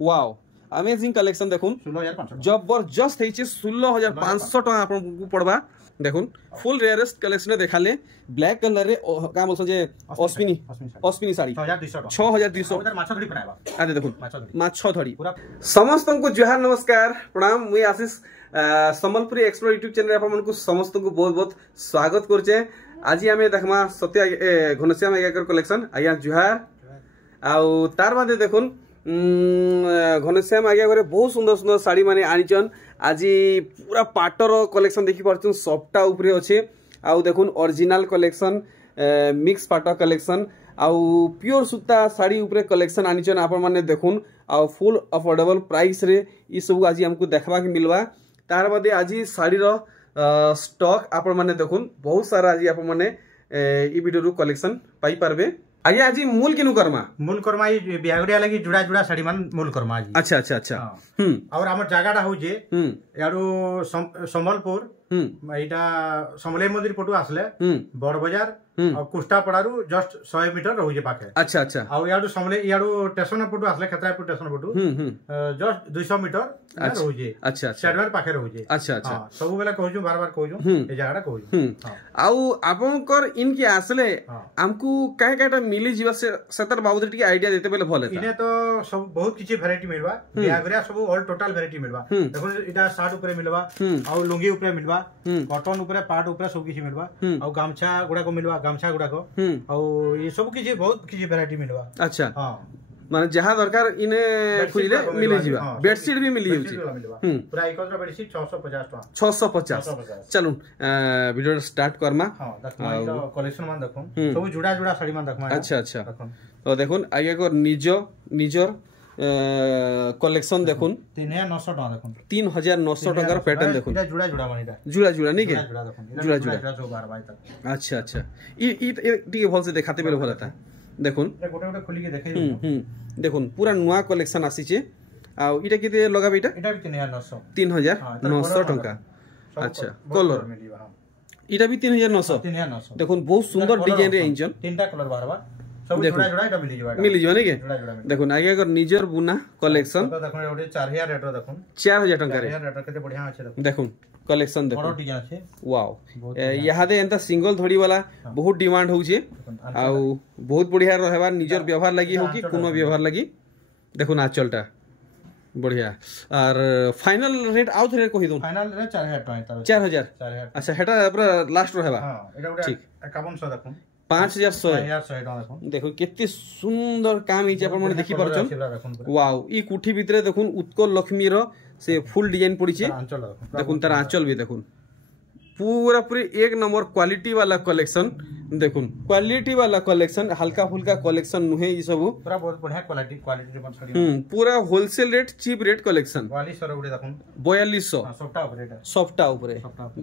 Wow amazing collection देखुन जबरदस्त है 16,500 टका आपन पड़वा देखुन फुल रेयरेस्ट कलेक्शन देखाले ब्लैक कलर रे का बोलछन जे अश्विनी साड़ी 6200 आदे देखुन माछ धड़ी समस्त को जोहार नमस्कार प्रणाम मुई आशीष संबलपुरी एक्सप्लोर यूट्यूब चैनल आपन को समस्त को बहुत बहुत स्वागत करछे आज आमे देखमा सत्य घनश्याम आज्ञाकर कलेक्शन आज्ञा जोहार आउ तार बादे देखुन घनश्याम आज्ञाकर बहुत सुंदर सुंदर साड़ी माने आनिचन आज पूरा पाटर कलेक्शन देखि पारछन सफ्टा ऊपरे अछि आउ देखुन ओरिजिनल कलेक्शन मिक्स पाटर कलेक्शन आउ प्योर सूता साड़ी ऊपरे कलेक्शन आनिचन आपन माने देखुन आउ फुल अफोर्डेबल प्राइस रे ई सब आज हमको देखबा के मिलवा तार बादे आज साड़ी रो स्टॉक आपन माने देखुन बहुत सारा आज आपन माने ई वीडियो रो कलेक्शन पाई पारबे आज्ञा आज मूल किनु करमा ई बिहागरिया लगी जुड़ा जुड़ा साड़ी मान मूल करमा आज अच्छा अच्छा अच्छा और हमर जगहटा हो जे याडू संबलपुर एटा समलेई मंदिर पटु आसले बड़ बाजार और कुष्टापड़ारू जस्ट 100 मीटर रहू जे पाखे अच्छा अच्छा और याडू समलेई याडू स्टेशन पटु आसले खतरापुर स्टेशन पटु जस्ट 200 मीटर रहू जे अच्छा अच्छा सेडवर पाखे रहू जे अच्छा अच्छा सब बेला कहू बार बार कहू ए जगहटा कहू आउ आपनकर इनके आसले हमकु काहे काटा मिली जीवा से सतर बाबू टिके आईडिया देते बेले भले इने तो सब बहुत किछि वैरायटी मिलबा बिहागरिया सब ऑल टोटल वैरायटी मिलबा देखो इटा शर्ट ऊपर मिलबा और लुंगी ऊपर मिलबा कॉटन ऊपर पाट ऊपर सब किछि मिलबा और गामछा गुडा को मिलबा गामछा गुडा को और ये सब किछि बहुत किछि वैरायटी मिलबा अच्छा हां माने जहां दरकार इने खुइले मिली जीवा बेडशीट भी मिली होची पूरा एकत्र बेडशीट 650 टका 650 चलू वीडियो स्टार्ट करमा हां देखो कलेक्शन मान देखो सब जुड़ा जुड़ा साड़ी मान देखमा अच्छा अच्छा तो देखुन आगे को निजर कलेक्शन देखुन 3900 टका देखुन 3900 टका पैटर्न देखुन এটা जुड़ा जुड़ा माने जुड़ा जुड़ा नहीं के जुड़ा जुड़ा जो 12 बाय तक अच्छा अच्छा ई टिके भल से देखाते बेले भल था देखुन गोटे गोटे खोली के देखै देखुन पूरा नुआ कलेक्शन आसी छे आ इटा केते लगाबे इटा भी 3900 टका अच्छा कलर इटा भी 3900 देखुन बहुत सुंदर डिजाइन रे इंजन तीनटा कलर बारबा सब जुड़ा जुड़ा इटा मिली जवा नहीं के देखुन आगे अगर निजर बुना कलेक्शन तो देखुन ओटे 4000 रेट रो देखुन 4000 टका रे 4000 रेट केते बढ़िया আছে देखुन कलेक्शन देखो बड़ डिजाइन আছে वाओ यहाँ दे एंता सिंगल धड़ी वाला बहुत डिमांड होउछे आ बहुत बढ़िया रहबा निजर व्यवहार लगी हो कि कोनो व्यवहार लगी देखो आंचलटा बढ़िया और फाइनल रेट आउट रेट कहि दो फाइनल रेट 4000 टका 4000 अच्छा हेटा पूरा लास्ट रहबा हां एटा उडा 5100 देखो 5100 देखो कितनी सुंदर काम ही अपन मन देखि परछन वाओ ई कुठी भितरे देखुन उत्कल लक्ष्मी रो से फुल डिजाइन पड़ी छे देखुन तार आंचल भी देखुन पूरा पूरी एक नंबर क्वालिटी वाला कलेक्शन देखुन क्वालिटी वाला कलेक्शन हल्का फुल्का कलेक्शन नुहे ई सब पूरा बहुत बढ़िया क्वालिटी रे छड़ी पूरा wholesale rate cheap rate collection 4200 उडे देखुन 4200 सफ्टा ऊपर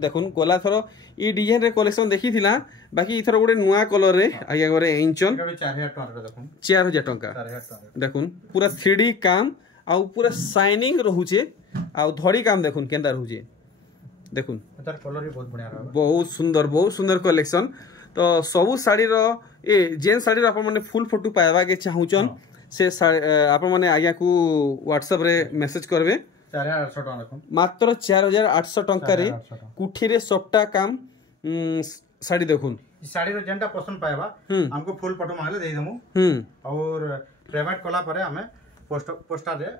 देखुन कोला थरो ई डिजाइन रे कलेक्शन देखिथिला बाकी इथर उडे नुआ कलर रे आगे गरे इंचन 4000 टका देखुन 4000 टका देखुन पूरा 3D काम आ पूरा शाइनिंग रहूचे आ धड़ी काम देखुन केंदा रहूचे देखुन तार कलर भी बहुत बढ़िया रहबा बहुत सुंदर कलेक्शन तो सब साड़ी रो ए जेन साड़ी रो अपन माने फुल फोटो पाएबा के चाहूचन से अपन माने आज्ञा को WhatsApp रे मैसेज करबे 4800 टका देखुन मात्र 4800 टका रे कुठी रे सफ्टा काम साड़ी देखुन साड़ी रो जेनटा पसंद पाएबा हमको फुल फोटो मांगले दे देमु और पेमेंट कला परे हमें पोस्टर रे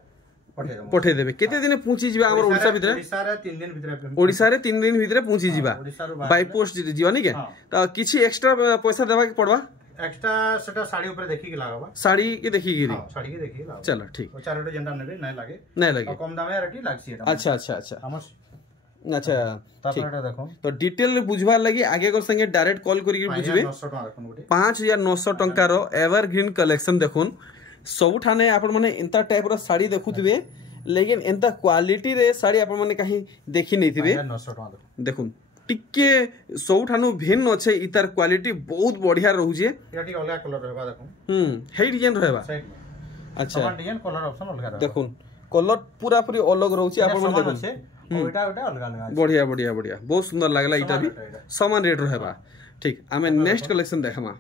पठे देबे केते दिन पहुंची जिबा हमर ओडिसा भितरे ओडिसा रे 3 दिन भितरे पहुंची जिबा बाय पोस्ट जिवा नहीं के त किछि एक्स्ट्रा पैसा देबा के पड़वा एक्स्ट्रा सेटा साड़ी ऊपर देखि के लागबा साड़ी के देखि गिरी साड़ी के देखि लागबा चलो ठीक चारोटा जेंटा नेबे नहीं लागे कम दाम रे रेटी लागसी एटा अच्छा अच्छा अच्छा हमर अच्छा तापरेटा देखो तो डिटेल रे बुझवा लगी आगे कर संगे डायरेक्ट कॉल करी के बुझबे 5900 टका रो एवरग्रीन कलेक्शन देखुन सब ठाने आपण माने एंता टाइप रो साड़ी देखुथिबे लेकिन एंता क्वालिटी रे साड़ी आपण माने कहीं देखि नै थिबे 900 टका देखुन टिके सब ठानु भिन्न अछि इतार क्वालिटी बहुत बढ़िया रहू जे एटी अलग कलर रहबा देखुन हेई डिजाइन रहबा अच्छा सब डिजाइन कलर ऑप्शन अलग रहबा देखुन कलर पूरा पूरी अलग रहू छी आपण माने देखुन ओटा अलग बढ़िया बढ़िया बढ़िया बहुत सुंदर लागला इटा भी समान रेट रहबा ठीक आमे नेक्स्ट कलेक्शन देखमा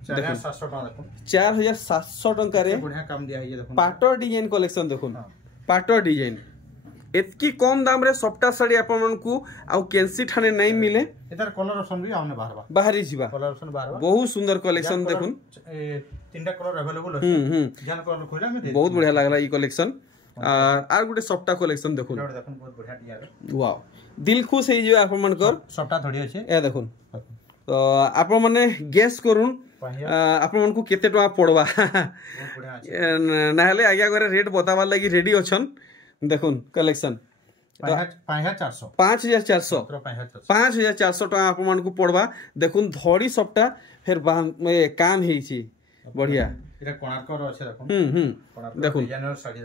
4700 टका देखो 4700 टका रे बढ़िया काम दिया है देखो पाटर डिजाइन कलेक्शन देखो पाटर डिजाइन एतकी कम दाम रे सप्ता साड़ी आपन मन को आ कैंसी ठाने नहीं मिले एतार कलर ऑप्शन भी आउने बाहरी जीवा कलर ऑप्शन बाहरबा बहुत सुंदर कलेक्शन देखो तीनटा कलर अवेलेबल अछि जान कलर खोला में बहुत बढ़िया लागला ई कलेक्शन आर गुटे सप्ता कलेक्शन देखो देखो बहुत बढ़िया दिया है वाओ दिल खुश हे जो आपन मन कर सप्ता धड़ी अछि ए देखो तो आपन माने गेस करूं आपन मन को केते टका पड़वा ना हले आगे करे रेट बतावा लागि रेडी अछन देखुन कलेक्शन 5400 5400 टका आपन मन को पड़वा देखुन धड़ी सप्ता फिर काम हेई छी बढ़िया एटा कोणार्कर अछि देखो देखुन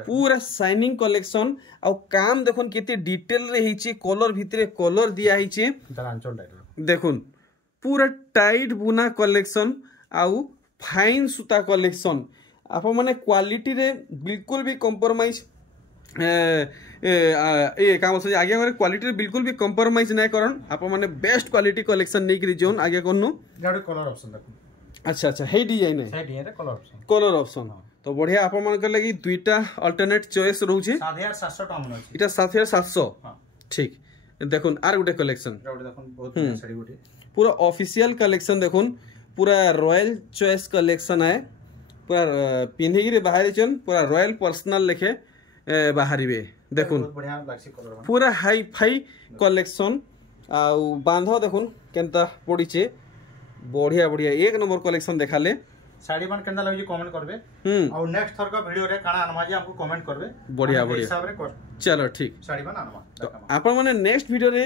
पूरा शाइनिंग कलेक्शन आ काम देखुन केते डिटेल रे हेई छी कलर भितरे कलर दिया हेई छी देखुन पूरा टाइट बुना कलेक्शन आउ फाइन सूता कलेक्शन आप माने क्वालिटी रे बिल्कुल भी कॉम्प्रोमाइज काम से आगे करे क्वालिटी रे बिल्कुल भी कॉम्प्रोमाइज नहीं करन आप माने बेस्ट क्वालिटी कलेक्शन नहीं करी जोन आगे करनु गाडी कलर ऑप्शन देखो अच्छा अच्छा हे डिजाइन है हे डिजाइन रे कलर ऑप्शन तो बढ़िया आप मन के लागि दुईटा अल्टरनेट चॉइस रहू छे 7700 टका मन अछि इटा 7700 ठीक देखुन आर गुटे कलेक्शन देखुन बहुत बढ़िया साड़ी गुटे पूरा ऑफिशियल कलेक्शन देखुन पूरा रॉयल चॉइस कलेक्शन है पूरा पिन्ही बाहर चन पूरा रॉयल पर्सनल लिखे बाहरिबे देखुन बढ़िया लागसी कलर पूरा हाई फाई कलेक्शन आ बांध देखुन केनता पड़ी छे बढ़िया बढ़िया एक नंबर कलेक्शन देखाले साड़ी मन केनता लागि कमेंट करबे और नेक्स्ट थर का वीडियो रे काना अनमाजी हमको कमेंट करबे बढ़िया बढ़िया हिसाब रे चलो ठीक साड़ी मन अनमा आपण माने नेक्स्ट वीडियो रे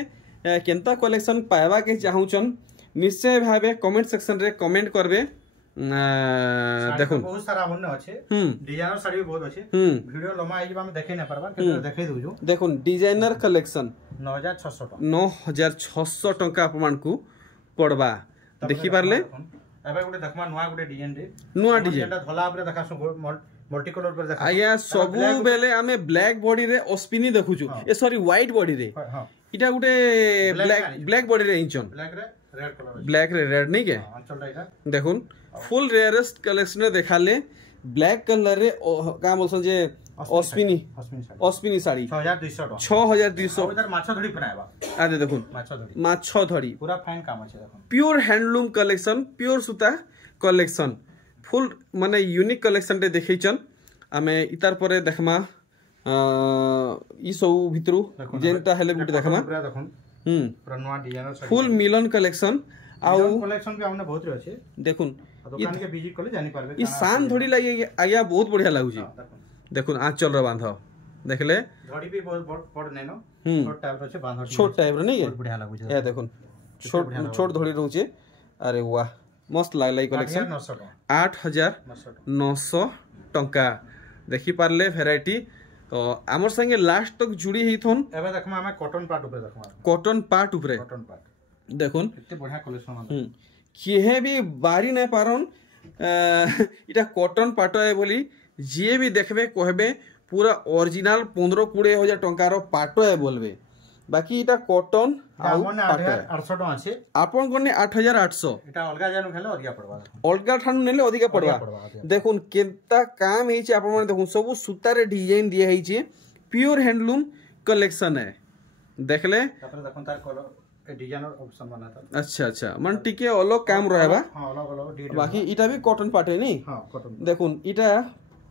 केनता कलेक्शन पाएबा के चाहूचन निश्चय भावे कमेंट सेक्शन रे कमेंट करबे देखो बहुत सारा मन अच्छे डिजाइनर साड़ी बहुत अच्छे वीडियो लम्बा आइ हम देखे न परबा के देखे दउजो देखो डिजाइनर कलेक्शन 9600 टका 9600 टका अपन को पड़बा देखि पारले एबे गुटे देखमा नवा गुटे डिजाइन रे नवा डिजाइन धला ऊपर देखा मल्टी कलर पर देखा आया सबु बेले हमें ब्लैक बॉडी रे ऑस्पिनी देखुछु ए सॉरी व्हाइट बॉडी रे इटा गुटे ब्लैक बॉडी रे इंचन ब्लैक रे रेड कलर ब्लैक रे रेड नहीं के अंचल इटा देखुन फुल रेयरेस्ट कलेक्शन रे देखाले ब्लैक कलर रे का बोलसन जे ऑस्पिनी साड़ी 6200 इधर माछो धड़ी बनाएबा आदे देखुन माछो धड़ी पूरा फाइन काम আছে দেখুন प्योर हैंडलूम कलेक्शन प्योर सूता कलेक्शन फुल माने यूनिक कलेक्शन रे देखैचन आमे इतार परे देखमा ई सब भितरु जेनटा हेले गुटे देखमा देखुन पूरा नवा डिजाइनर फुल मिलन कलेक्शन आउ कलेक्शन भी हमने बहुत रे अछि देखुन दुकान के विजिट करले जानि पारबे ई शान धड़ी लागि आया बहुत बढ़िया लागु छी देखुन आंचल रे बांध देखले धड़ी भी बहुत बड़ नैनो छोट टाइप रो छै बांध छोट टाइप रो नहीं बहुत बढ़िया लागु छै ए देखुन छोट धड़ी रहू छै अरे वाह मस्त लागलै कलेक्शन 8900 टंका देखि पारले वैरायटी तो हमर संगे लास्ट तक जुड़ी हिथन एबे देखमा हमें कॉटन पार्ट ऊपर देखमा कॉटन पार्ट देखुन कितने बढ़िया कलेक्शन किहे भी बारी नहीं पारन इटा कॉटन पार्ट है बोली जे भी देखबे कहबे पूरा ओरिजिनल 15-20 हजार टंकार पाट है बोलबे बाकी इटा कॉटन आउ 8800 टका আছে आपन कोने 8800 এটা अलगा জানো খেলে अधिका पड़वा अलगा ठानु नेले अधिका पड़वा देखुन केता काम हेछि आपन माने देखुन सब सूता रे डिजाइन दिया हेछि प्योर हैंडलूम कलेक्शन है देखले तापर देखुन तार कलर डिजाइनर ऑप्शन बनाता अच्छा अच्छा मन टिके अलग काम रहबा हां अलग बाकी इटा भी कॉटन पाट है नी हां कॉटन देखुन इटा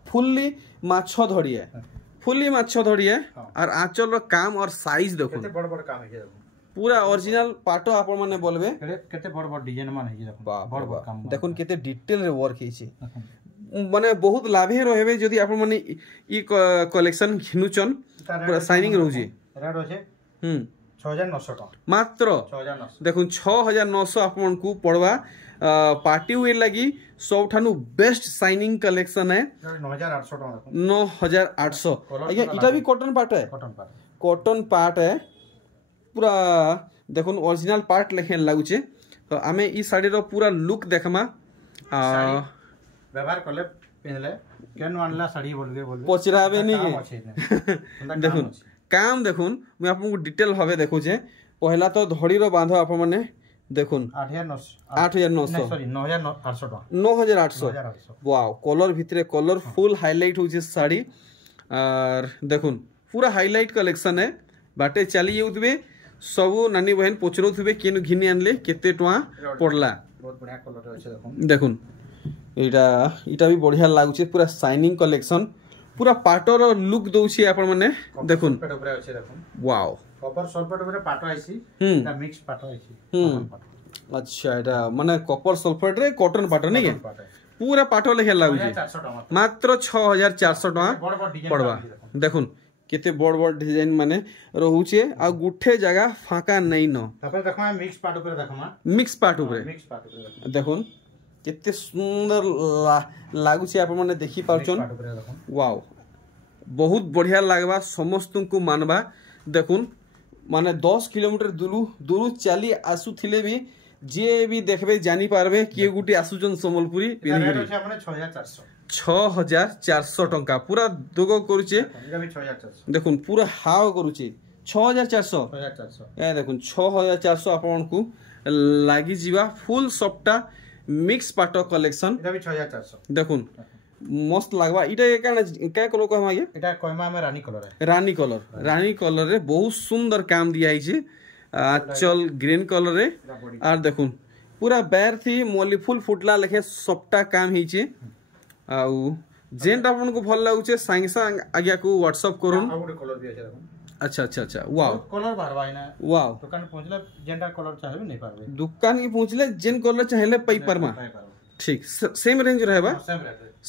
फुल्ली माछो धड़ी है फुल्ली माछो धड़ी है और आंचल रो काम और साइज देखुन केते बड़ काम है देखुन पूरा ओरिजिनल पाटो आपन माने बोलबे केते बड़ डिजाइन मान है देखुन बड़ काम देखुन केते डिटेल रे वर्क हेछि माने बहुत लाभे रहबे जदी आपन माने ई कलेक्शन घिनुचन पूरा शाइनिंग रहउजी रेड होछे 6900 टका मात्र 6900 देखुन 6900 आपन को पड़वा पार्टी वेयर लगी सबठानु बेस्ट शाइनिंग कलेक्शन है 9800 टका 9800 आज्ञा इटा भी कॉटन पार्ट है कॉटन पार्ट है पूरा देखुन ओरिजिनल पार्ट लेखन लागु छे तो हमें ई साड़ी रो पूरा लुक देखमा व्यवहार करले पहनले केन वाला साड़ी बोलबे पचराबे नहीं देखुन काम देखुन मैं आपको डिटेल भावे देखु छे पहला तो धड़ी रो बांधो आप माने দেখুন 8900 সরি 9800 টাকা 9800 ওয়াও কলর ভিতরে কলরফুল হাইলাইট হচ্ছে শাড়ি আর দেখুন পুরা হাইলাইট কলেকশন है बाटे चली जाउथबे सब नानी बहन पचरउथबे केनु घिनी आनले केते टवा पड़ला बहुत बढ़िया कलर আছে দেখুন দেখুন এটা भी बढ़िया लागुचे पूरा शाइनिंग कलेक्शन पूरा पाटर लुक दउछि आपण माने देखुन पेट ऊपर আছে দেখুন वाओ कॉपर सल्फेट ऊपर पाटो आइसी এটা मिक्स पाटो आइसी अच्छा এটা মানে कॉपर सल्फेट रे कॉटन पाटो नहीं है पूरा पाटो लेखे लागुचे मात्र 6400 टका पड़वा देखुन केते बड़ बड़ डिजाइन माने रहउचे आ गुठे जगह फाका नहीं न तापर देखमा मिक्स पार्ट ऊपर देखमा मिक्स पार्ट ऊपर देखुन केते सुंदर लागुचे आपण माने देखि पाउचन वाओ बहुत बढ़िया लागबा समस्त को मानबा देखुन माने 10 किलोमीटर दूर चली आसुथिले भी जे भी देखबे जानी पारबे कि गुटी आसुजन सम्बलपुरी पिनगिरी रेट हमने 6400 टंका पूरा दोगो करूचे देखुन पूरा हाव करूचे 6400 ए देखुन 6400 आपन को लागी जीवा फुल सपटा मिक्स पाटो कलेक्शन एटा भी 6400 देखुन मस्त लागबा इटा क्या कलर को हम आगे एटा कोइमा में रानी कलर है रानी कलर रे बहुत सुंदर काम दिया है आंचल ग्रीन कलर रे और देखुन पूरा बैर थी मोली फुल फुटला लेखे सबटा काम हिचे आउ जेंटा आपन को भल लागुचे संगे संग आज्ञा को व्हाट्सएप करूँ कलर भी আছে দেখুন अच्छा अच्छा अच्छा वाओ कलर बारबा ना वाओ दुकान पहुंचले जेंटा कलर चाहे नहीं पारबे दुकान की पहुंचले जेन कलर चाहेले पई परमा ठीक सेम रेंज रहबा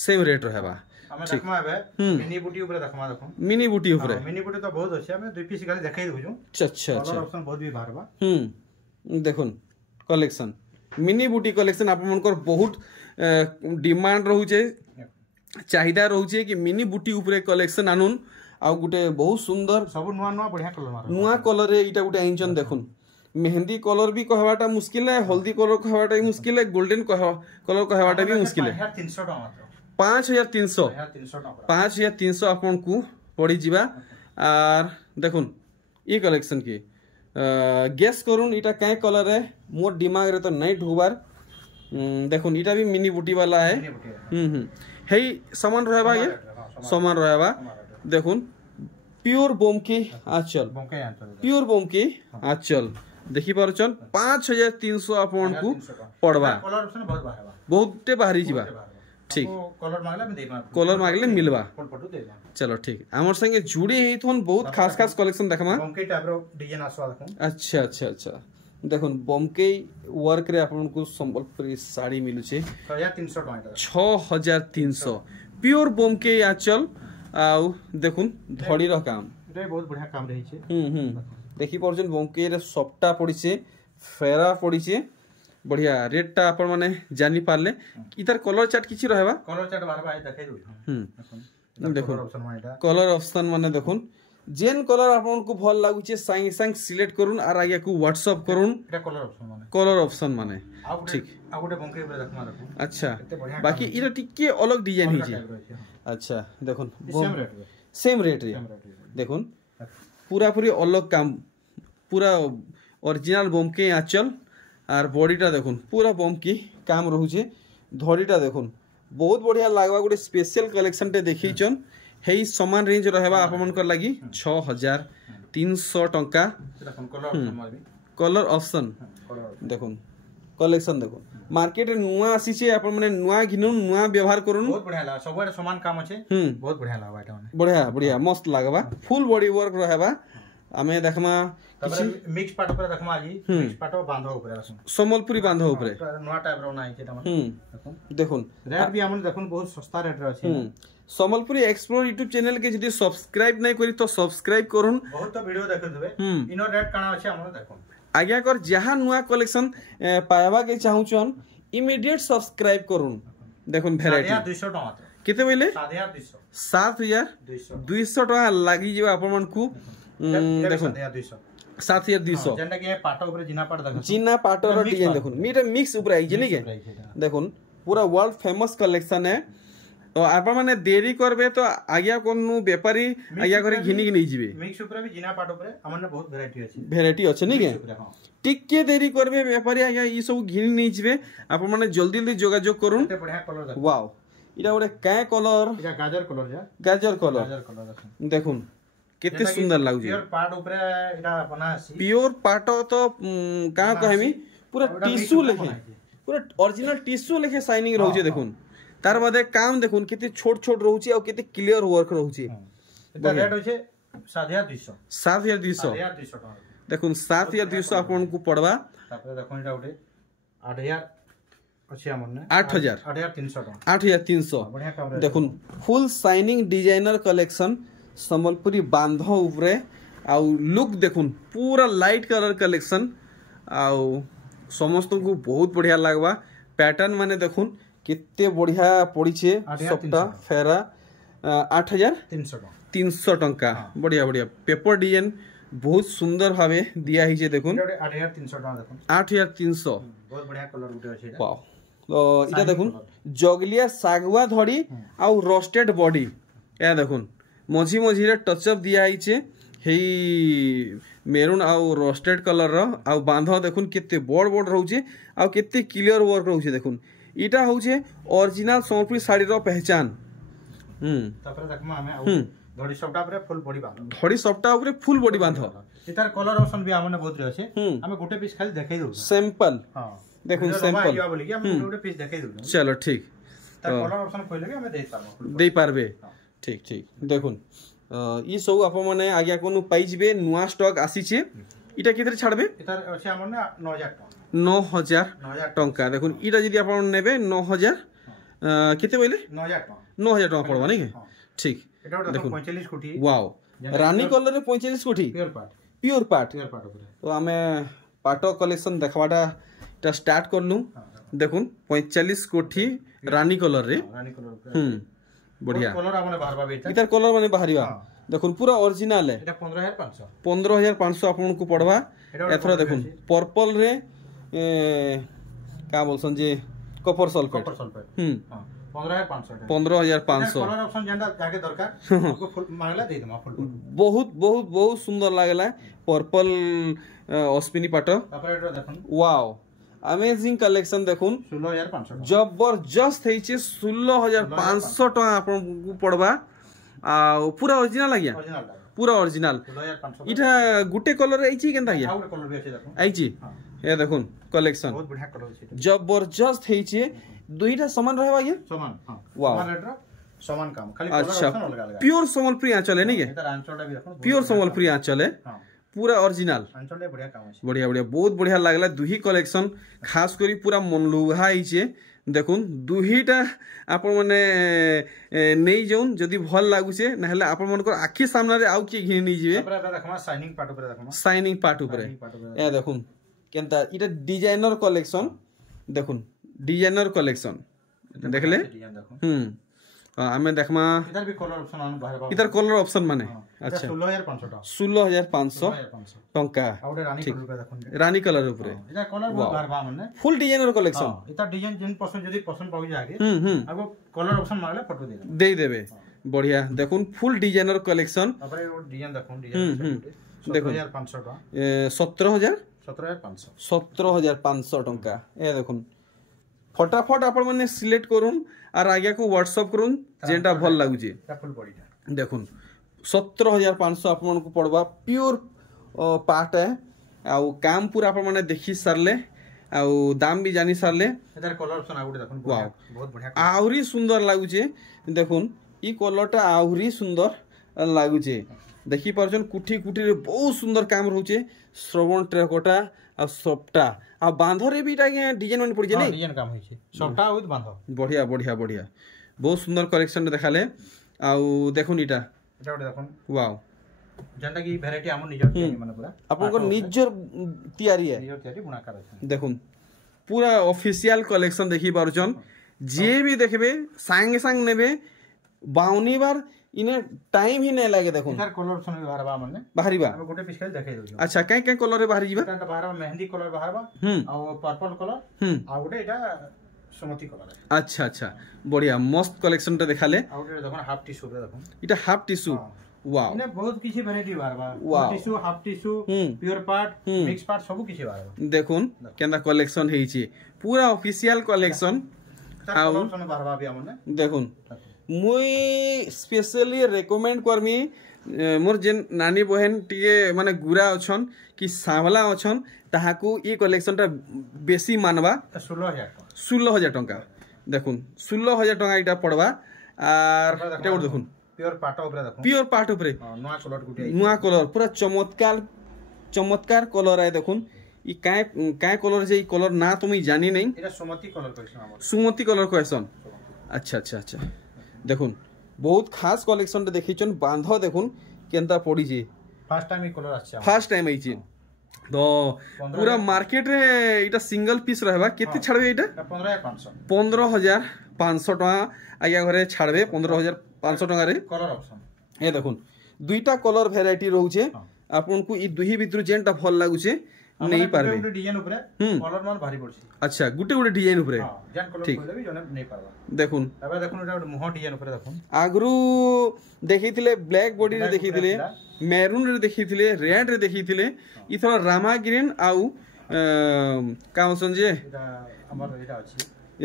सेम रेट रहबा हमें देखमा है मिनी बूटी ऊपर देखमा देखो मिनी बूटी ऊपर मिनी बूटी तो बहुत अच्छे हमें 2 पीस खाली देखाई देबो अच्छा अच्छा ऑप्शन बहुत भी बारबा देखुन कलेक्शन मिनी बूटी कलेक्शन आपनकर बहुत डिमांड रहउचे चाहिदा रहउचे कि मिनी बूटी ऊपर कलेक्शन आनुन आ गुटे बहुत सुंदर सब नुआ बढ़िया कलर मार नुआ कलर रे इटा गुटे आइंचन देखुन मेहंदी कलर भी कहवाटा मुश्किल है हल्दी कलर कहवाटा भी मुश्किल है गोल्डन कलर कहवाटा भी मुश्किल है 5300 टका मात्र 5300 आपन को पड़ी जीवा आर देखुन ई कलेक्शन की गेस करूँ इटा क्या कलर है मोर दिमाग रे तो नहीं ढुकबार देखुन इटा भी मिनी बूटी वाला है हे सामान रहबा ये सामान रहबा देखुन प्योर बोमकी आंचल प्योर बोमकी आंचल देखि पारछन 5300 आपन को पड़वा बहुते बाहरी जीवा ठीक कलर मांगले मिलवा चलो ठीक हमर संगे जुड़ी हेई थोन बहुत खास खास कलेक्शन देखमा बमके टाइप रो डिजाइन आसवा देखो अच्छा अच्छा अच्छा देखुन बमके वर्क रे आपन को संबलपुरी साड़ी मिलु छे 6300 टका 6300 प्योर बमके आंचल आउ देखुन धड़ी रो काम एटा बहुत बढ़िया काम रही छे देखि परछन बमके रे सपटा पड़ी छे फेरा पड़ी छे बढ़िया रेटटा अपन माने जानी पारले इधर कलर चार्ट किछि रहबा कलर चार्ट बारबा देखाई दउ देखो कलर ऑप्शन माने देखुन जेन कलर आपन को भल लागुचे संगे संग सिलेक्ट करूँ और आगे को व्हाट्सएप करूँ कलर ऑप्शन माने ठीक अच्छा बाकी इरा टिके अलग डिजाइन हिचे अच्छा देखुन सेम रेट रे देखुन पूरा पूरी अलग काम पूरा ओरिजिनल बमके आंचल और बॉडीटा देखुन पूरा बमके काम रहउचे धड़ीटा देखुन बहुत बढ़िया लागबा गोटे स्पेशल कलेक्शन टे देखिचन हेई समान रेंज रहबा आपमनकर लागि 6300 टंका कलर ऑप्शन देखुन कलेक्शन देखुन मार्केट नुआ आसी छे आपन माने नुआ घिनुन नुआ व्यवहार करूँ बहुत बढ़िया लागा सबरे समान काम अछि बहुत बढ़िया लागबा एटा माने बढ़िया बढ़िया मस्त लागबा फुल बॉडी वर्क रहबा आमे देखमा किछि मिक्स पार्ट ऊपर देखमा आजी मिक्स पार्ट बांधो ऊपर संबलपुरी बांधो ऊपर नुआ टाइप रो नाइ छेटा माने देखुन रेट भी हमन देखुन बहुत सस्ता रेट रो अछि संबलपुरी एक्सप्लोर YouTube चैनल के जदी सब्सक्राइब नै करी तो सब्सक्राइब करूँ बहुत तो वीडियो देखथबे इनो रेट काना अछि हमन देखुन आज्ञा कर जहाँ नुआ कलेक्शन पायाबा के चाहूचन इमीडिएट सब्सक्राइब करूँ देखुन वेराइटी 200 टका केते बोले 7200 टका लागि जेबा आपन मन को देखुन 7200 जेंडा के पाटो ऊपर जिना पाट देखो जिना पाटो रो डिजाइन देखुन मीटा मिक्स ऊपर आई जनी के देखुन पूरा वर्ल्ड फेमस कलेक्शन है तो आपण माने देरी करबे तो आज्ञा कोनु व्यापारी आज्ञा करे घिनी कि नहीं जिवे मिक्स ऊपर भी जिना पाट ऊपर हमन बहुत वैरायटी अछि नहीं के टिके देरी करबे व्यापारी आज्ञा ई सब घिनी नहीं जिवे आपण माने जल्दी जल्दी जोगाजोग करूं बढ़िया कलर वाओ इटा गोटे काय कलर इटा गाजर कलर जा गाजर कलर देखुन केते सुंदर लागु प्योर पाट ऊपर इटा बना अछि प्योर पाट तो का कहमी पूरा टिश्यू लेखे पूरा ओरिजिनल टिश्यू लेखे शाइनिंग रहउ छै देखुन तार बादे काम देखुन केते छोट छोट रहउ छै और केते क्लियर वर्क रहउ छै इटा रेट होय छै 7200 7200 देखुन 7200 आपन को पड़वा तापर देखुन इटा गोटे 8000 अछि हमन ने 8300 देखुन full shining designer collection Sambalpuri बांध ऊपरे आउ लुक देखुन पूरा लाइट कलर कलेक्शन आउ समस्त को बहुत बढ़िया लागबा पैटर्न माने देखुन कितने बढ़िया पड़ी छे सबटा फेरा 8300 टंका बढ़िया बढ़िया पेपर डिजाइन बहुत सुंदर भावे दिया ही छे देखुन 8300 टंका देखुन 8300 बहुत बढ़िया कलर गुटे अछि वाओ तो इटा देखुन जगलिया सागवा धड़ी आउ रोस्टेड बॉडी या देखुन मझी मझी रे टच अप दिया ही छे हेई मेरून आउ रोस्टेड कलर रो आउ बांध देखुन केते बड़ बड़ रहउ छे आउ केते क्लियर वर्क रहउ छे देखुन इटा होउ छे ओरिजिनल संबलपुरी साड़ी रो पहचान तापर देखमा हमें आउ धड़ी सबटा ऊपर फुल बॉडी बांध धड़ी सबटा ऊपर फुल बॉडी बांध इतार कलर ऑप्शन भी हमने बहुत रहे छे हमें गोटे पीस खाली देखाई दउ सिंपल हां देखुन सिंपल या बोली कि हम गोटे पीस देखाई दउ चलो ठीक तार कलर ऑप्शन खोले के हमें दे पारबे ठीक ठीक देखुन ई सब आप माने आज्ञा कोनु पाई जिबे नुवा स्टॉक आसी छे इटा केतरे छाड़बे इतार अछि हमन 9000 टंका देखुन इटा जदी आपण नेबे 9000 केते बोले 9000 टंका पड़बा नहीं ठीक देखो 45 कोठी वाओ रानी कलर रे 45 कोठी प्योर पाट तो हमें पाटो कलेक्शन देखवाटा ता स्टार्ट करलु देखुन 45 कोठी रानी कलर रे बढ़िया कलर हमने बाहरबा बेटा इतार कलर माने बाहरिबा देखुन पूरा ओरिजिनल है एटा 15500 15500 आपन को पड़वा एथरा देखुन पर्पल रे का बोलसन जे कॉपर सल्फेट 15500 कलर ऑप्शन जेंडा जाके दरकार आपको फुल मांगला दे दम फुल बहुत बहुत बहुत सुंदर लागला पर्पल अश्विनी पाट तापर एटा देखुन वाओ अमेजिंग कलेक्शन देखुन 16500 जबरदस्त है 16500 टका आपन को पड़वा आ पूरा ओरिजिनल आ गया पूरा ओरिजिनल 16500 इटा गुटे कलर आइची केनता गया आउट कलर भी अछि देखुन आइची ए देखुन कलेक्शन बहुत बढ़िया कलर छै जबरदस्त है छे दुईटा समान रहबा गया समान हां वाओ समान रेट समान काम खाली कलर ऑप्शन अलग अलग प्योर संबलपुरी आंचल है नहीं इधर आंचलटा भी देखुन प्योर संबलपुरी आंचल है पूरा ओरिजिनल आंचलटा बढ़िया काम अछि बढ़िया बढ़िया बहुत बढ़िया लागला दुही कलेक्शन खास करी पूरा मनलुहा आइछे देखुन दुहीटा आपण माने नहीं जाउन जदी भल लागु छे नहले आपण मन को आखी सामने रे आउ की घिनी जिवे तापर देखमा शाइनिंग पार्ट ऊपर देखमा शाइनिंग पार्ट ऊपर ए देखुन केनता इटा डिजाइनर कलेक्शन देखुन डिजाइनर कलेक्शन देखले हमें देखमा इधर भी कलर ऑप्शन आन बाहर इधर कलर ऑप्शन माने अच्छा 16500 टंका रानी कलर ऊपर इधर कलर बहुत बाहर बा माने फुल डिजाइनर कलेक्शन इधर डिजाइन जिन पसंद जदी पसंद पाउ जाके आगो कलर ऑप्शन मांगले फोटो दे देबे बढ़िया देखुन फुल डिजाइनर कलेक्शन तापर वो डिजाइन देखुन डिजाइन देखुन 17500 टका 17500 टंका ए देखुन फटाफट आपण माने सिलेक्ट करूम और आगे को व्हाट्सएप करूम जेंटा भल लागु जे फुल बॉडी देखुन 17500 आपण को पड़वा प्योर पार्ट है आ काम पूरा आपण माने देखि सरले आ दाम भी जानी सरले इधर कलर ऑप्शन आगुटे देखुन बहुत बढ़िया आउरी सुंदर लागु जे देखुन ई कलरटा आउरी सुंदर लागु जे देखि परछन कुठी कुठी रे बहुत सुंदर काम रहउ छे श्रवण ट्रेकोटा आ सपटा आ बांधरे भी डिजाइन मन पड़ जे नै डिजाइन काम होई छे सपटा विथ बांध बढ़िया बढ़िया बढ़िया बहुत सुंदर कलेक्शन देखाले आ देखुन इटा देखुन वाओ जेंटा की वैरायटी हमन निजर तैयारी माने पूरा आपन को निजर तैयारी है निजर तैयारी बुनाकार है देखुन पूरा ऑफिशियल कलेक्शन देखि पारुचन जे भी देखबे संगे संग नेबे बाउनी बार इने टाइम ही नहीं लागे देखुन इधर कलर ऑप्शन भी बाहरबा माने बाहरीबा हम गोटे पीस खाली देखाई दउ अच्छा काई काई कलर रे बाहरी जीबा इटा बाहरबा मेहंदी कलर बाहरबा आ पर्पल कलर आ गोटे इटा सुमति कलर अच्छा अच्छा बढ़िया मस्त कलेक्शन टा देखाले आउ देखो हाफ टिश्यू रे देखो इटा हाफ टिश्यू वाओ इने बहुत किछि वैरायटी बारबा tissue half tissue pure part mix part सब किछि बारबा देखुन केंदा कलेक्शन हेछि पूरा ऑफिशियल कलेक्शन आउ बारबा भी हमने देखुन मुई स्पेशली रेकमेंड करमी मोर जेन नानी बहन टिके माने गुरा अछन कि सावला अछन ताहाकू ई कलेक्शन टा बेसी मानबा 16000 टंका देखुन 16000 टंका इटा पड़बा आर इटा देखुन प्योर पाट ऊपर देखो प्योर पाट ऊपर नुआ कलर पूरा चमत्कार कलर आए देखुन ई काय कलर जे ई कलर ना तुम जानी नहीं एटा सुमति कलर कहसन सुमति कलर कहसन अच्छा अच्छा अच्छा देखुन बहुत खास कलेक्शन रे देखिचन बांध देखुन केनता पड़ी जे फर्स्ट टाइम ई कलर आछे फर्स्ट टाइम आइचे तो पूरा मार्केट रे इटा सिंगल पीस रहबा केते छाड़बे इटा 15500 टका आया घरे छाड़बे 15500 टका रे कलर ऑप्शन ए देखुन दुईटा कलर वैरायटी रहउचे आपन को ई दुही भितर जेनटा भल लागुचे नहीं पारबे गुटे डिजाइन ऊपर कलर मान भारी पड़सी अच्छा गुटे गुटे डिजाइन ऊपर जेन कलर कोइले भी जने नहीं पारबा देखुन एबे देखुन एटा मुह डिजाइन ऊपर देखुन आगरू देखिथिले ब्लैक बॉडी रे देखिथिले मैरून रे देखिथिले रेड रे देखिथिले इथरा रामा ग्रीन आउ काम संजे एटा हमर एटा अछि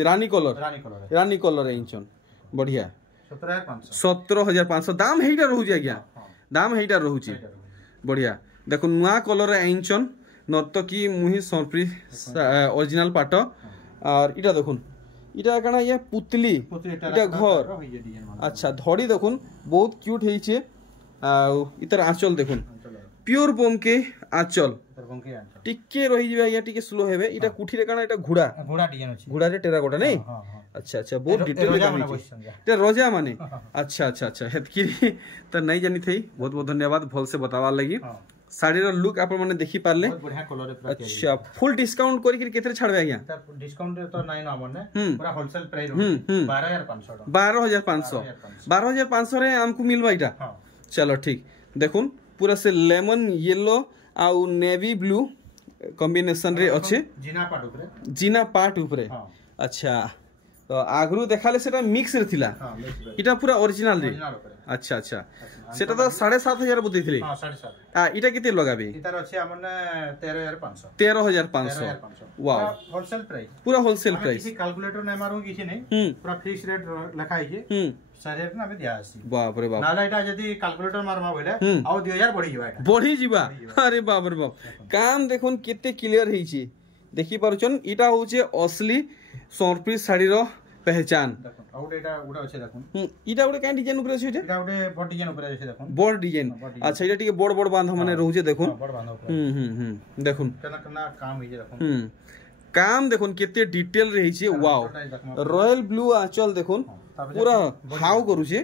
रानी कलर इंचन बढ़िया 17500 दाम हेइटा रहउजी आज्ञा दाम हेइटा रहउजी बढ़िया देखो नुआ कलर इंचन नत की मुही सरप्री ओरिजिनल पाट और इटा देखुन इटा काना ये पुतली इटा घर अच्छा धड़ी देखुन बहुत क्यूट हेइचे आ इतर आंचल देखुन प्योर बम के आंचल टिके रही जिबे या टिके स्लो हेबे इटा कुठी रे काना इटा घुड़ा डिजाइन अछि घुड़ा रे टेराकोटा नहीं अच्छा अच्छा बहुत डिटेल में इटा रोजा माने अच्छा अच्छा अच्छा हेतकी त नहीं जानी थई बहुत बहुत धन्यवाद भल से बतावा लगी साड़ी रो लुक आपन माने देखि पारले बहुत बढ़िया कलर रे अच्छा फुल डिस्काउंट करि के केते छाड़बे आज्ञा डिस्काउंट तो नहीं ना हमने पूरा होलसेल प्राइस 12500 रे हमको मिलबा इटा चलो ठीक देखुन पूरा से लेमन येलो आउ नेवी ब्लू कॉम्बिनेशन रे अच्छे जीना पार्ट ऊपरे अच्छा तो आगरू देखाले सेटा मिक्स रे थिला इटा पूरा ओरिजिनल रे अच्छा अच्छा सेटा तो 7500 बुद्धि थिले हां 7500 इटा केते लगाबे इतार अछि हमने 13500 वाओ होलसेल प्राइस पूरा होलसेल प्राइस किसी कैलकुलेटर नै मारू किसी नै पूरा फिक्स रेट लिखा है सारे ना में दिया आसी बाप रे बाप नाला इटा जदी कैलकुलेटर मारबा बोले आउ 2000 बढ़ी जिबा अरे बाप रे बाप काम देखुन केते क्लियर हेछि देखि पारुचन इटा होचे असली सरप्री साड़ी रो पहचान आउ एटा उडा अछि देखुन इटा उडे काई डिजाइन ऊपर अछि इटा उडे बॉड डिजाइन ऊपर अछि देखुन बॉड डिजाइन अच्छा इटा टिके बड़ बांध माने रहउजे देखुन बड़ बांध ऊपर देखुन केना काम होई जे देखुन काम देखुन केते डिटेल रही छे वाओ रॉयल ब्लू आंचल देखुन पूरा हाउ करू छे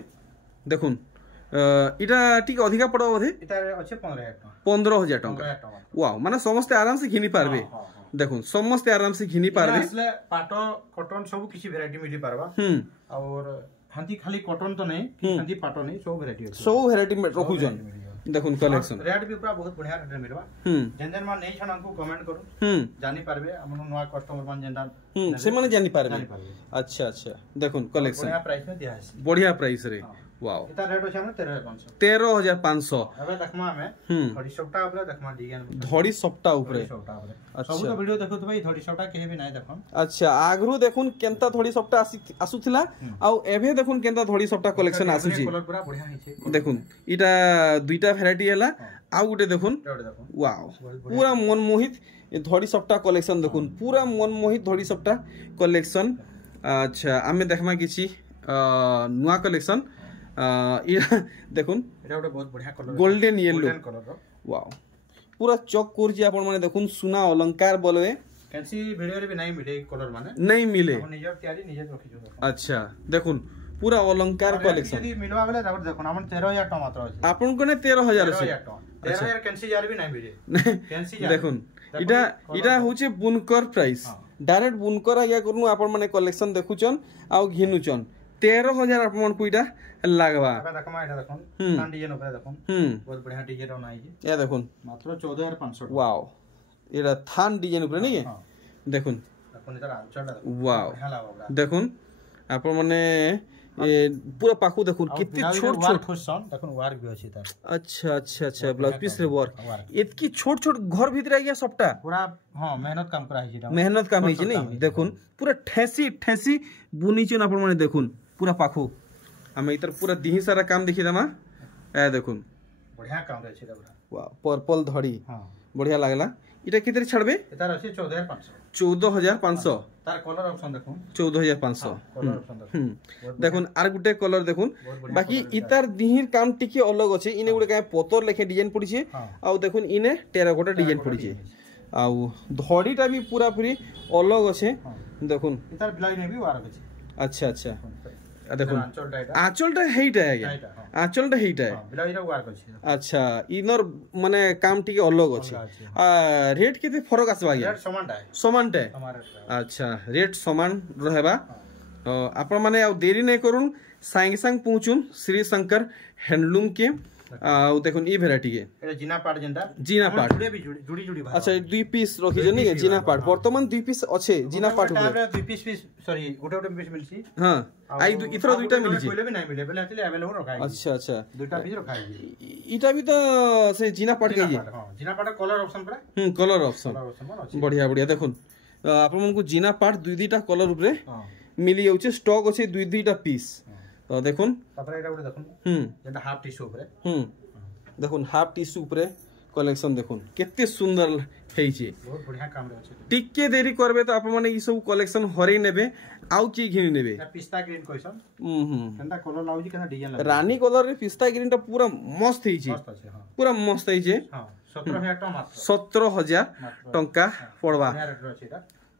देखुन इटा टिके अधिका पड़ो बोधे इटा अछि 15000 टका वाओ माने समस्त आराम से घिनी पारबे देखुन समस्त आराम से घिनी पारबे असले पाटो कॉटन सब किछि वैरायटी मिली पारबा और हंती खाली कॉटन तो नहीं हंती पाटो नहीं सब वैरायटी अछि सब वैरायटी में रखु जन देखुन कलेक्शन रेट भी पूरा बहुत बढ़िया रेट मिलबा जेन जेन मान नहीं छन हमको कमेंट करू जानि पारबे हमन नवा कस्टमर मान जेनटा से माने जानि पारबे अच्छा अच्छा देखुन कलेक्शन बढ़िया प्राइस में दिया है बढ़िया प्राइस रे वाओ इता रेट अछि हमन 13500 अबे देखमा हमें धड़ी सप्ता ऊपर देखमा डिजाइन धड़ी सप्ता ऊपर अच्छा सब तो वीडियो देखो तो भाई धड़ी सप्ता केहे भी नहीं देखन अच्छा आगरू देखुन केनता धड़ी सप्ता आसुथिला आ एभे देखुन केनता धड़ी सप्ता कलेक्शन आसुची कलर पूरा बढ़िया हिचे देखुन इटा दुईटा वैरायटी हला आ गुटे देखुन वाओ पूरा मनमोहित धड़ी सप्ता कलेक्शन देखुन पूरा मनमोहित धड़ी सप्ता कलेक्शन अच्छा आमे देखमा किछि नुवा कलेक्शन देखुन एटा बहुत बढ़िया कलर गोल्डन येलो वाओ पूरा चौक कोरजी आपण माने देखुन सुना अलंकार बोलवे कैंसी वीडियो रे भी नहीं मिले कलर माने नहीं मिले हम निजर तैयारी निजर रखि जो अच्छा देखुन पूरा अलंकार कलेक्शन यदि मिलवा गेले तब देखुन हमन 13000 टका मात्र अछि आपण कोने 13000 अछि 13000 कैंसी जार भी नहीं मिले कैंसी जार देखुन इटा होचे बुनकर प्राइस डायरेक्ट बुनकर आया करनु आपण माने कलेक्शन देखुचन आ घिनुचन 13000 आपण को इटा लागबा देखमा इटा देखुन थान डिजाइन ऊपर देखुन बहुत बढ़िया डिजाइन बनाई जे ए देखुन मात्र 14500 वाओ एरा थान डिजाइन ऊपर नहीं है देखुन দেখুন এটার আঁচলটা ওয়াও ভাল লাগা দেখুন আপন মানে पूरा पाखु देखो कितनी छोट छोट फुसन देखो वर्क भी अछि तार अच्छा अच्छा अच्छा ब्लाउज पीस रे वर्क इतकी छोट छोट घर भीतर आ गया सबटा पूरा हां मेहनत काम करा है मेहनत काम है नहीं देखुन पूरा ठेसी ठेसी बुनी छिन अपन माने देखुन पूरा पाखु हम इतर पूरा दिही सारा काम देखि दमा ए देखुन बढ़िया काम रे छिरा पूरा वाह पर्पल धड़ी हां बढ़िया लागला इटा कितरे छड़बे एतार अछि 14500 14500 तार कलर ऑप्शन देखो 14500 कलर ऑप्शन देखुन आर गुटे कलर देखुन बाकी इतार दिहिर काम टिके अलग अछि इने गुटे काय पतर लेखे डिजाइन पड़ी छे आ देखुन इने टेराकोटा डिजाइन पड़ी छे आ धड़ीटा भी पूरा पूरी अलग अछि देखुन इतार ब्लाउज में भी वर्क अछि अच्छा अच्छा देखुन आंचलटा हेइटा है आंचलटा हेइटा है ब्लाउज रो वर्क अछि अच्छा इनर माने काम टिके अलग अछि आ रेट केते फरक आसबा रेट समान टे अच्छा रेट समान रहबा आपण माने आ देरी नहीं करूं सांग सांग पहुंचुन श्री शंकर हैंडलूम के आ देखुन ई वैरायटी के एटा जीना पाट जेंटा जीना पाट जुड़ी जुड़ी अच्छा दुई पीस रखि जनी के जीना पाट वर्तमान दुई पीस अच्छे जीना पाट ऊपर दुई पीस सॉरी गोटे गोटे पीस मिलसी हां आई इथरो दुईटा मिलसी कोइले भी नहीं मिले बेले हतले अवेलेबल रखा है अच्छा अच्छा दुईटा पीस रखा है इटा भी तो से जीना पाट के हां जीना पाट कलर ऑप्शन पर कलर ऑप्शन बढ़िया बढ़िया देखुन आपन मन को जीना पाट दुई दुईटा कलर ऊपर मिली जाउचे स्टॉक अछि दुई दुईटा पीस तो देखुन तापर एटा उडे देखुन जेटा हाफ टिश्यू ऊपर देखुन हाफ टिश्यू ऊपर कलेक्शन देखुन केते सुंदर हेई छे बहुत बढ़िया काम रे अछि टिके देरी करबे तो आपन माने ई सब कलेक्शन हरै नेबे आउ की घिनि नेबे पिस्ता ग्रीन कइसन केनता कलर लाउजी केना डिजाइन लाग रानी कलर रे पिस्ता ग्रीन टा पूरा मस्त हेई छे पूरा मस्त हेई छे हां 17000 टका मात्र 17000 टका पड़वा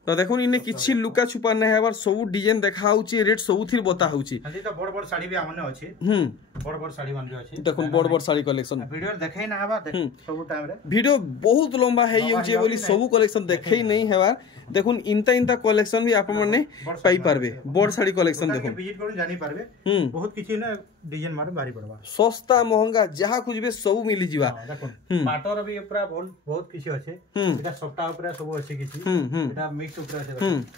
तो देखुन इने किछि लुका छुपा नै हेबार सब डिजाइन देखाउची रेट सब थिर बताउची हल्दी तो बड़ बड़ साड़ी भी हमने अछि बड़ बड़ साड़ी मान जो अछि देखुन बड़ बड़ साड़ी कलेक्शन वीडियो देखै ना हेबा सब टाइम रे वीडियो बहुत लंबा है ये बोली सब कलेक्शन देखै नहीं हेबार देखुन इंता इंता कलेक्शन भी आपन माने पाई पारबे बड़ साड़ी कलेक्शन देखुन विजिट करू जानि पारबे बहुत किछि ना डिजाइन मारे भारी पड़बा सस्ता महंगा जहां खोजबे सब मिली जीवा देखुन पाटर भी पूरा बहुत किछि अछि एटा सफ्टा ऊपर सब अछि किछि एटा मिक्स ऊपर अछि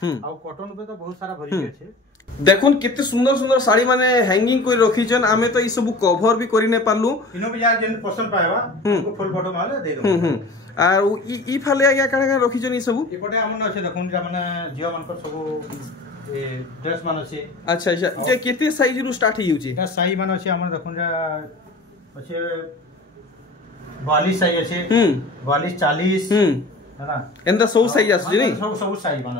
आ कॉटन ऊपर तो बहुत सारा भरी अछि देखुन कितने सुंदर सुंदर साड़ी माने हैंगिंग कोई रखी जन आमे तो ई सब कवर भी करि नै पालु इनो भी यार जेन पसंद पाएबा उनको फुल फोटो माले दे दो आर ई फाले आगे काका रखी जन ई सब ई पटे हमन अछि देखुन जे माने जियो मान पर सब ए ड्रेस मान अछि अच्छा अच्छा जे केते साइज रु स्टार्ट ही होची एटा साइज मान अछि हमन देखुन जे अछि 42 साइज अछि 42 40 है ना एंदा सब साइज आसी नै सब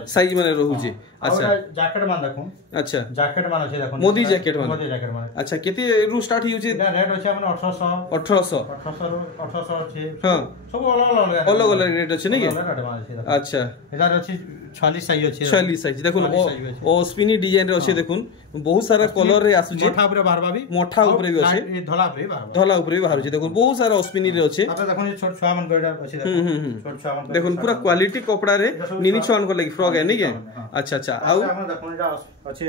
साइज माने रहूची अच्छा जैकेट मान देखुन अच्छा जैकेट मान अछि देखुन मोदी जैकेट मान अच्छा केते रु स्टार्ट ही होची रेट अछि हमन 1800 अछि हां सब अलग अलग रेट अछि नै के अच्छा एदार अछि 46 साइज अछि 46 साइज देखुन ओ स्पिनी डिजाइन रे अछि देखुन बहुत सारा कलर रे आसु जे मोठा ऊपर बाहरबा भी मोठा ऊपर भी अछि धला ऊपर भी बाहर अछि देखुन बहुत सारा स्पिनी रे अछि आता देखुन छोट छुआ मन गडा अछि छोट छुआ मन देखुन पूरा क्वालिटी कपड़ा रे निनी छुआन को लागि फ्रॉक है नै के अच्छा अच्छा आउ हम देखुन एटा अछि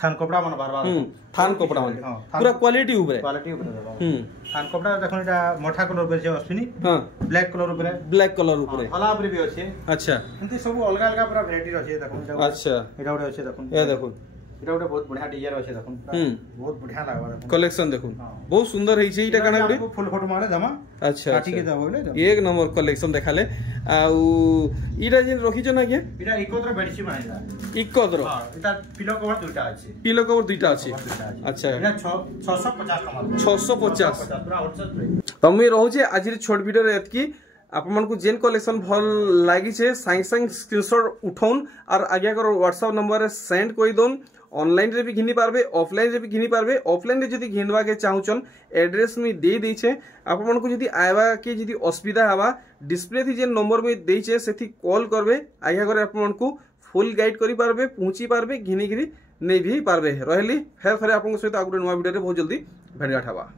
थान कपड़ा मन बारबार थान कपड़ा मन पूरा क्वालिटी ऊपर थान कपड़ा देखुन एटा मोठा कलर ऊपर छै अस्मिनी हां ब्लैक कलर ऊपर हला ऊपर भी अछि अच्छा एंती सब अलग अलग पूरा वैरायटी अछि देखुन अच्छा एटा उडे अछि देखुन ए देखुन एटा उडे बहुत बढ़िया डिजाइन अछि देखुन बहुत बढ़िया लागबा देखुन कलेक्शन देखुन बहुत सुंदर है छै इटा काना उडे फुल फोटो मारे जमा अच्छा काटी के जाबो एक नंबर कलेक्शन देखाले आ इटा जेन रखि छ ना के इटा इकोद्र बेडशीट बनाइला इकोद्र हां इटा पिलो कवर दुटा अछि दुइटा अछि अच्छा इटा 650 टका 650 पूरा व्हाट्सएप रे तमे रहू जे आज छोट वीडियो रे एतकी आपन मन को जेन कलेक्शन भल लागी छे सांग सांग स्क्रीनशॉट उठाउन और आगे कर व्हाट्सएप नंबर रे सेंड कोइ दोन ऑनलाइन रे भी घिनी पारबे ऑफलाइन रे भी घिनी पारबे ऑफलाइन रे जदी घिनवा के चाहुचन एड्रेस में दे दै छे आपन मन को जदी आइबा के जदी असुविधा हवा डिस्प्ले थी जेन नंबर में दै छे सेथि कॉल करबे आगे कर आपन मन को फुल गाइड करि पारबे पहुंची पारबे घिनी घिरी नै भी पारबे रहली फेर आपन सहित आगुरे नवा वीडियो रे बहुत जल्दी भेट गाठ हवा।